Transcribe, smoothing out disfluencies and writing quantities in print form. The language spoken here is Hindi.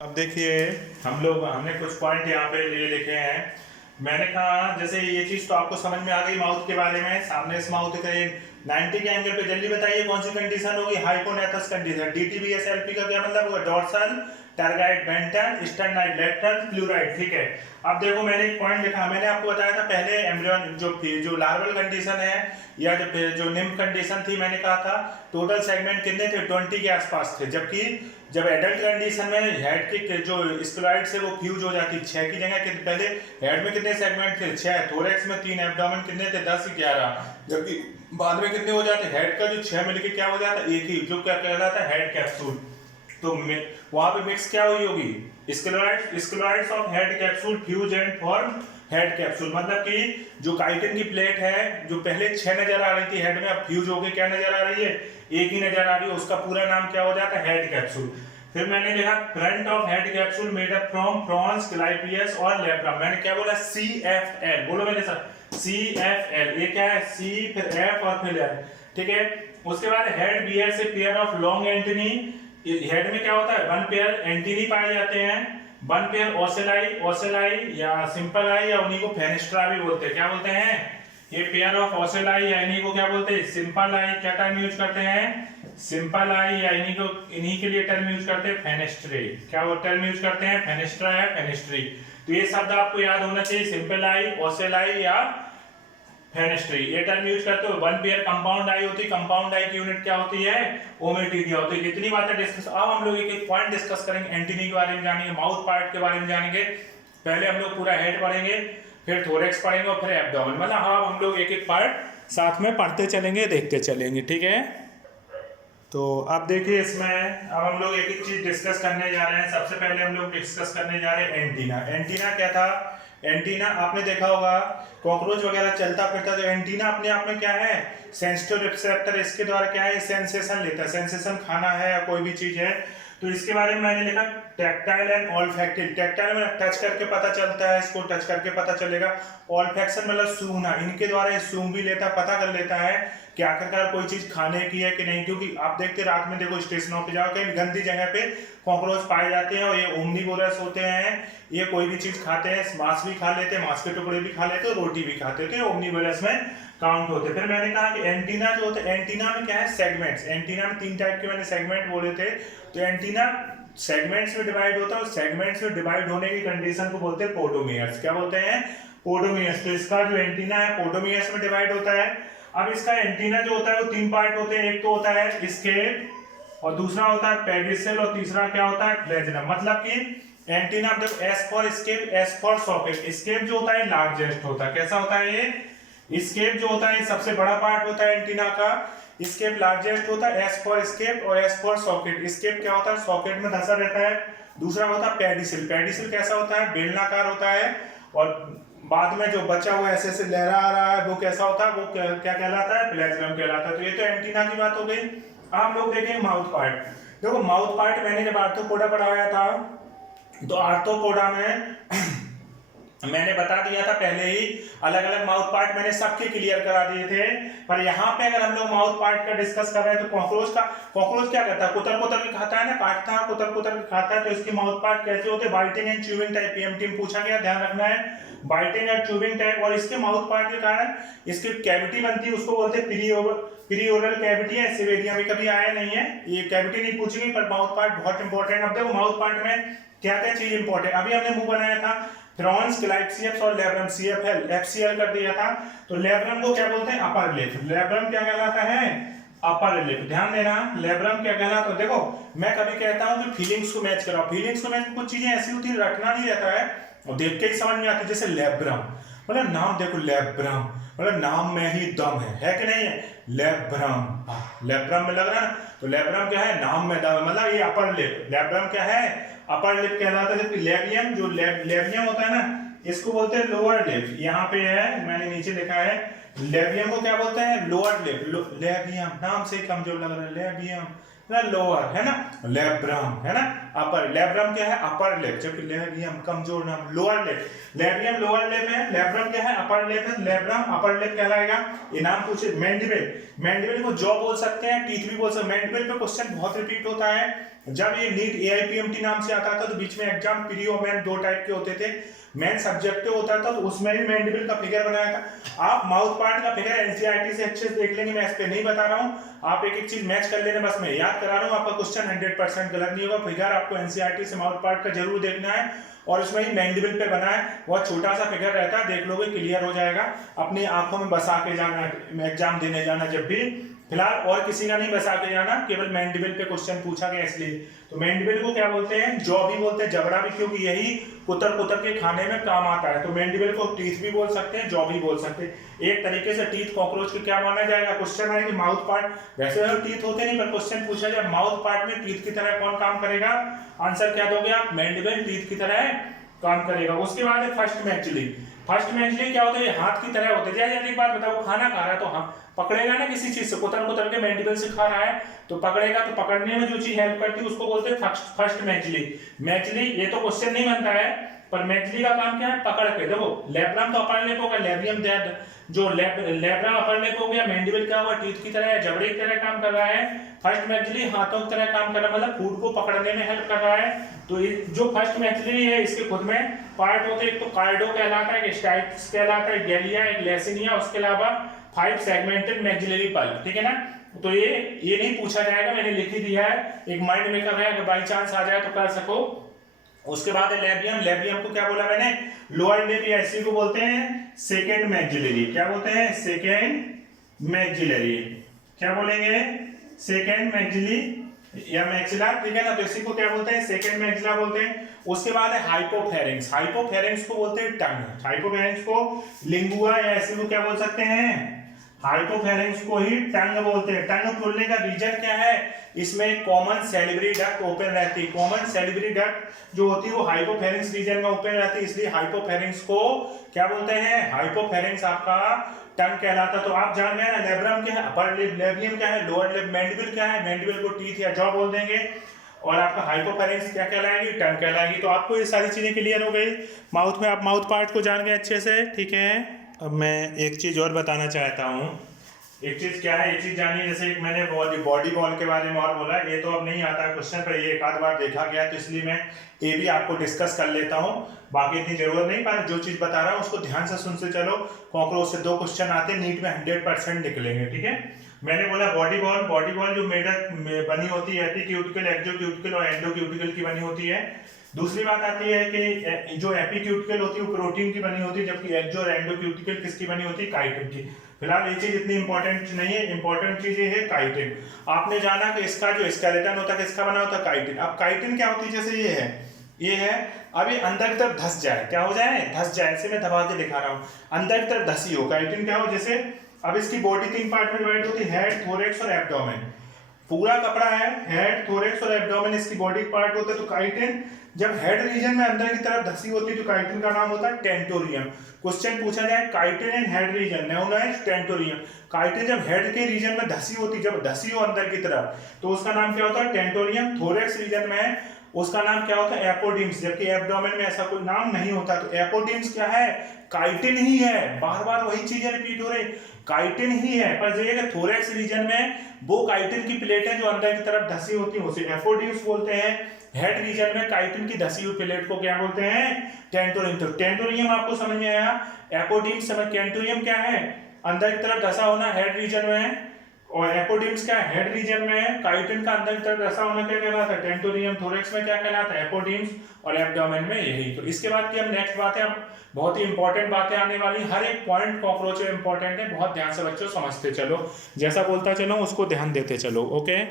अब देखिए हमने कुछ पॉइंट यहाँ पे ले लिखे हैं। मैंने कहा जैसे ये चीज तो आपको समझ में आ गई माउथ के बारे में। सामने इस माउथ के 90 के एंगल पे जल्दी बताइए कौन सी कंडीशन होगी, हाइपोनेथस कंडीशन। डीटीबीएस एलपी का क्या मतलब होगा, dorsal target ventral स्टर्नाइड lateral fluoride. ठीक है, अब देखो मैंने एक पॉइंट लिखा, मैंने आपको बताया था पहले एम्ब्रियन जो लार्वल कंडीशन है या जो निम्फ कंडीशन थी, मैंने कहा था टोटल सेगमेंट कितने थे, 20 के आसपास थे। जबकि जब एडल्ट कंडीशन में हेड के जो स्क्लेराइड से वो फ्यूज हो जाती 6 की जगह पहले हेड में कितने सेगमेंट थे, 6, थोरेक्स में 3, एब्डोमेन कितने थे, 10, 11। जबकि बाद में कितने हो जाते, हेड का जो 6 मिलके क्या हो जाता, एक ही, जो क्या कहलाता है हेड कैप्सूल। तो वहां पे मिक्स क्या हुई होगी, sclereids of head capsule fuse and form head capsule. मतलब कि जो काइटिन की प्लेट है जो पहले 6 नजर आ रही थी हेड में, अब फ्यूज होके क्या नजर आ रही है, एक ही नजर आ रही है, उसका पूरा नाम क्या हो जाता है, हेड कैप्सूल। फिर मैंने लिखा front of head capsule made up from frons clypeus और लेब्रम। मैंने क्या बोला, CFL बोलो मेरे साथ, CFL। ये क्या है, C फिर F और फिर L। ठीक है, उसके बाद हेड बियर से pair of long antennae. Head में क्या होता है, वन पेयर एंटीनी पाए जाते हैं, वन पेयर ओसेलाई या सिंपल आई या उन्हीं को फेनेस्ट्रा भी बोलते हैं। क्या बोलते हैं, ये पेयर ऑफ ओसेलाई या इन्हीं को क्या बोलते हैं, सिंपल आई। क्या टर्म यूज करते हैं, सिंपल आई, या इन्हीं के लिए टर्म यूज करते हैं फेनेस्ट्री। क्या वो टर्म यूज करते हैं, फेनेस्ट्रा है फेनेस्ट्री। तो ये शब्द आपको याद होना चाहिए, सिंपल आई, ओसेलाई या फेनेस्ट्री। ये टर्म यूज करते हो। वन पेयर कंपाउंड आई होती है, कंपाउंड आई की यूनिट क्या होती है, ओमेटिडिया होती है। कितनी बातें डिस्कस, अब हम लोग एक एक पॉइंट डिस्कस करेंगे। एंटीनी के बारे में जानेंगे, माउथ पार्ट के बारे में जानेंगे। पहले हम लोग पूरा हेड पढ़ेंगे, फिर थोरेक्स पढ़ेंगे और फिर एब्डोमेन। मतलब हाँ, हम लोग एक एक पार्ट साथ में पढ़ते चलेंगे, देखते चलेंगे। ठीक है, तो अब देखिए इसमें अब हम लोग एक एक चीज डिस्कस करने जा रहे हैं। सबसे पहले हम लोग डिस्कस करने जा रहे हैं एंटीना। एंटीना क्या था, एंटीना आपने देखा होगा कॉकरोच वगैरह चलता फिरता, तो एंटीना अपने आप में क्या है, सेंसिटिव रिसेप्टर। इसके द्वारा क्या है, सेंसेशन लेता है, सेंसेशन खाना है या कोई भी चीज है। तो इसके बारे में मैंने लिखा टैक्टाइल एंड ऑल्फैक्टिव। टैक्टाइल में टच करके पता चलता है, इसको टच करके पता चलेगा। ऑल्फैक्शन मतलब सूंघना, इनके द्वारा ये सूंघ भी लेता, पता कर लेता है कि आखिरकार कोई चीज खाने की है कि नहीं। क्योंकि आप देखते रात में देखो स्टेशनों पे जाओ, कहीं गंदी जगह पे कॉकरोच पाए जाते हैं और ये ओमनीवोरस होते हैं। ये कोई भी चीज खाते हैं, मांस भी खा लेते हैं, मांस के टुकड़े भी खा लेते हैं, रोटी भी खाते थे, ओमनीवोरस में काउंट होते। फिर मैंने कहा कि एंटीना जो होता है, एंटीना में क्या है, सेगमेंट्स। एंटीना में 3 टाइप के मैंने सेगमेंट बोले थे। तो एंटीना सेगमेंट्स में डिवाइड होता है और सेगमेंट्स में डिवाइड होने की कंडीशन को बोलते हैं पोडोमियर्स। क्या बोलते हैं, पोडोमियर्स। तो इसका जो एंटीना है पोडोमियर्स में डिवाइड होता है। अब इसका एंटीना जो होता है वो 3 पार्ट होते हैं। एक तो होता है स्केप और दूसरा होता है पेडिसल और तीसरा क्या होता है, फ्लेजनम। मतलब कि एंटीना देखो, S for scape, S for socket. Scape जो होता है लार्जेस्ट होता है। कैसा होता है ये, स्केप जो होता है सबसे बड़ा पार्ट होता है एंटीना का। स्केप लार्जेस्ट होता है, एस फॉर स्केप और एस फॉर सॉकेट। स्केप क्या होता है, सॉकेट में धंसा रहता है। दूसरा होता है पेडिसल। पेडिसल कैसा होता है, बेलनाकार होता है और बाद में जो बचा हुआ ऐसे ऐसे लहरा आ रहा है वो कैसा होता है, वो क्या कहलाता है, फ्लेजनम कहलाता है। तो ये तो एंटीना की बात हो गई। अब हम लोग देखेंगे माउथ पार्ट। देखो माउथ पार्ट मैंने जब आर्थ्रोपोडा पढ़ाया था तो आर्थ्रोपोडा में मैंने बता दिया था पहले ही, अलग अलग माउथ पार्ट मैंने सबके क्लियर करा दिए थे। पर यहाँ पे अगर हम लोग माउथ पार्ट का डिस्कस कर रहे हैं तो कॉकरोच क्या करता है, कुतर कुतर के खाता है ना, काटता है कुतर कुतर के खाता है। तो इसके माउथ पार्ट कैसे होते हैं, biting and chewing type. PMT में पूछा गया, ध्यान रखना है, बाइटिंग एंड च्यूइंग टाइप। और इसके माउथ पार्ट के कारण इसकी कैविटी बनती है, उसको बोलते हैं पीरियोरल कैविटी है। सिवेरिया में कभी आया नहीं है, ये कैविटी नहीं पूछेगी, पर माउथ पार्ट बहुत इंपॉर्टेंट। अब देखो माउथ पार्ट में क्या क्या चीज इंपॉर्टेंट। अभी हमने मुंह बनाया था, फ्रॉन्स, क्लाइपियस और लेब्रम। CFL FCL कर दिया था। तो लेब्रम को क्या बोलते हैं, अपर लिप। लेब्रम क्या कहलाता है, अपर लिप। ध्यान देना, लेब्रम क्या कहलाता है। देखो मैं कभी कहता हूं कि फीलिंग्स को मैच कराओ। फीलिंग्स को मैच, कुछ चीजें ऐसी होती है रखना नहीं रहता है और देख के ही समझ में आती है। जैसे लेब्रम मतलब नाम देखो, लेब्रम मतलब नाम में ही दम है कि नहीं है, लेब्रम। लेब्रम में लग रहा है ना, तो लेब्रम क्या है, नाम में दम है, मतलब ये अपर लिप। लेब्रम क्या है, अपर लिप कहलाता है। जबकि लेबियम, जो लेबियम होता है ना, इसको बोलते हैं लोअर लिप। यहाँ पे है, मैंने नीचे लिखा है, लेबियम को क्या बोलते हैं, लोअर लिप। लेबियम नाम से ही कमजोर लग रहा है, लेबियम लोअर है ना, लेब्रम है ना अपर। लेब्रम क्या है, अपर लिप, जबकि लेबियम कमजोर नाम, lower lip. Labium lower lip है, लेब्रम क्या है, अपर लिप है। लेब्रम अपर लिप कहलाएगा। ये नाम पूछे, मैंडिबल। मैंडिबल को जॉ बोल सकते हैं, टीथ भी बोल सकते हैं। मैंडिबल पे क्वेश्चन बहुत रिपीट होता है, जब ये नीट AIPMT नाम से आता था तो बीच में एग्जाम प्री और मेन दो टाइप के होते थे। मेन सब्जेक्टिव होता था तो उसमें भी मैंडिबल का फिगर बनाया था। आप माउथ पार्ट का फिगर एनसीईआरटी से अच्छे से देख लेंगे, मैं इस पे नहीं बता रहा हूँ, आप एक एक चीज मैच कर लेना, बस मैं याद करा रहा हूँ, आपका क्वेश्चन 100% गलत नहीं होगा। फिगर आपको एनसीईआरटी से माउथ पार्ट का जरूर देखना है और उसमें ही मैंडिबल पे बना है, बहुत छोटा सा फिगर रहता है, देख लोगे क्लियर हो जाएगा। अपनी आंखों में बसा के जाना एग्जाम देने जाना जब भी, फिलहाल और किसी का नहीं बसा के जाना, केवल मैंडिबल पे क्वेश्चन पूछा गया इसलिए। तो मैंडिबल को क्या बोलते हैं, जॉ भी बोलते हैं, जबड़ा भी, क्योंकि यही कुतर कुतर के खाने में काम आता है। तो मैंडिबल को टीथ भी बोल सकते हैं, जॉ भी बोल सकते हैं। एक तरीके से टीथ कॉकरोच को क्या माना जाएगा, क्वेश्चन आएगी माउथ पार्ट, वैसे तो टीथ होते नहीं पर क्वेश्चन पूछा जाए माउथ पार्ट में टीथ की तरह कौन काम करेगा, आंसर क्या दोगे आप, मैंडिबल टीथ की तरह काम करेगा। उसके बाद है फर्स्ट मैक्सिली। फर्स्ट मैक्सिली क्या होता है, हाथ की तरह होते हैं। जैसे एक बात बताओ, खाना खा रहा है तो हाँ पकड़ेगा ना किसी चीज से, कुतर कुतर के मैंडिबल से खा रहा है तो पकड़ेगा, तो पकड़ने में जो चीज हेल्प करती है उसको बोलते हैं फर्स्ट मैक्सिली। मैक्सिली ये तो क्वेश्चन नहीं बनता है, पर मैक्सिली का काम क्या है, पकड़ के। देखो लेब्रम तो अपर लिप होगा, लेबियम जो लेब्रम अपर लिप हो गया, मैंडिबल क्या होगा, टीथ की तरह, जबड़े की तरह काम कर रहा है। फर्स्ट मैक्सिली हाथों की तरह काम कर रहा है, मतलब फूड को पकड़ने में हेल्प कर रहा है। तो जो फर्स्ट मैक्सिली है इसके खुद में पार्ट होते हैं, एक तो कार्डो कहलाता है, एक स्टाइप्स कहलाता है, गैलिया, एक लेसिनिया, उसके अलावा 5 सेगमेंटेड मैक्सिलरी पल्प, ठीक है ना। तो ये नहीं पूछा जाएगा, मैंने लिख ही दिया है, एक माइंड मेकर है, अगर बाई चांस आ जाए तो कर सको। उसके बाद है लेबियम। लेबियम को क्या बोला मैंने, लोअर लिप या इसी को बोलते हैं सेकेंड मैक्सिलरी। क्या बोलते हैं, सेकेंड मैक्सिलरी। क्या बोलेंगे, सेकेंड मैक्सिलरी या मैक्सिला, ठीक है ना। तो इसी को क्या बोलते हैं, सेकेंड मैक्सिला बोलते हैं। उसके बाद है हाइपोफेरिंक्स। हाइपोफेरिंक्स को बोलते हैं टंग। हाइपोफेरिंक्स को लिंगुआ या इसी को क्या बोल सकते हैं, हाइपोफेरिंक्स को ही टंग बोलते हैं। टंग खुलने का रीजन क्या है, इसमें कॉमन सैलिवरी डक्ट ओपन रहती है। कॉमन सैलिवरी डक्ट जो होती है वो हाइपोफेरिंक्स रीजन में ओपन रहती है, इसलिए हाइपोफेरिंक्स को क्या बोलते हैं, हाइपोफेरिंक्स आपका टंग कहलाता। तो आप जान गए ना, लेब्रम क्या है, अपर लिप, लेबियम क्या है, लोअर लिप, मैंडिबल क्या है, मैंडिबल को टीथ या जॉ बोल देंगे, और आपका हाइपोफेरिंक्स क्या कहलाएगी, टंग कहलाएगी। तो आपको ये सारी चीजें क्लियर हो गई माउथ में, आप माउथ पार्ट को जान गए अच्छे से, ठीक है। अब मैं एक चीज और बताना चाहता हूँ। एक चीज क्या है, एक चीज जानिए, जैसे एक मैंने बॉडी बॉल के बारे में और बोला, ये तो अब नहीं आता है क्वेश्चन पर, ये एक आध बार देखा गया, तो इसलिए मैं ये भी आपको डिस्कस कर लेता हूँ, बाकी इतनी जरूरत नहीं, पर जो चीज बता रहा हूँ उसको ध्यान से सुनते चलो। कॉकरोच से 2 क्वेश्चन आते हैं, नीट में 100% निकलेंगे, ठीक है। मैंने बोला बॉडी बॉल। बॉडी बॉल जो बनी होती है एपीक्यूटिकल, एक्सोक्यूटिकल और एंडोक्यूटिकल की बनी होती है। दूसरी बात आती है कि जो एपीक्यूटिकल होती है वो प्रोटीन की बनी होती है, जबकि एक्सो और एंडोक्यूटिकल किसकी बनी होती है, काइटिन की। फिलहाल ये चीज इतनी इंपॉर्टेंट नहीं है, इंपॉर्टेंट चीज ये है काइटिन। आपने जाना कि इसका जो स्केलेटन होता है किसका बना होता है, काइटिन। अब काइटिन क्या होती है, जैसे ये है, अब ये अंदर की तरफ धस जाए, क्या हो जाए, धस जाए, ऐसे मैं दबा के दिखा रहा हूँ, अंदर की तरफ धसी हो, काइटिन क्या हो, जैसे अब इसकी बॉडी 3 पार्ट में डिवाइड होती है, हेड, थोरैक्स और एब्डोमेन। पूरा कपड़ा है, हेड, थोरैक्स और एब्डोमेन इसकी बॉडी पार्ट होते हैं। तो काइटिन जब हेड रीजन में अंदर की तरफ धसी होती है तो काइटिन का नाम होता है टेंटोरियम। क्वेश्चन पूछा जाए chitin in head region, known as tentorium. Chitin जब हेड के रीजन में धसी होती, जब धसी हो अंदर की तरफ, तो उसका नाम क्या होता है, टेंटोरियम। थोरैक्स रीजन में उसका नाम क्या होता है, एपोडिम्स, जबकि एब्डोमेन में ऐसा कोई नाम नहीं होता। तो एपोडिम्स क्या है, काइटिन ही है, बार बार वही चीजें रिपीट हो रही, काइटिन ही है। पर ये थोरैक्स रीजन में वो काइटिन की प्लेटें जो अंदर की तरफ धसी होती है उसे एपोडिम्स बोलते हैं। हेड रीजन में काइटिन की धसी हुई प्लेट को क्या बोलते हैं, टेंटोरियम। तो टेंटोरियम आपको समझ में आया, एपोडिम्स समझ, टेंटोरियम क्या है, अंदर की तरफ धसा होना हेड रीजन में, और एपोडिम्स क्या है, हेड रीजन में है। काइटिन का अंदर की तरफ धसा होना क्या कहलाता है, टेंटोरियम। थोरैक्स में क्या कहलाता है, एपोडिम्स, और एब्डोमेन में यही। तो इसके बाद की हम नेक्स्ट बात है, अब बहुत ही इंपॉर्टेंट बातें आने वाली, हर एक पॉइंट कॉकरोच में इंपॉर्टेंट है, बहुत ध्यान से बच्चों समझते चलो, जैसा बोलता चलो उसको ध्यान देते चलो, ओके।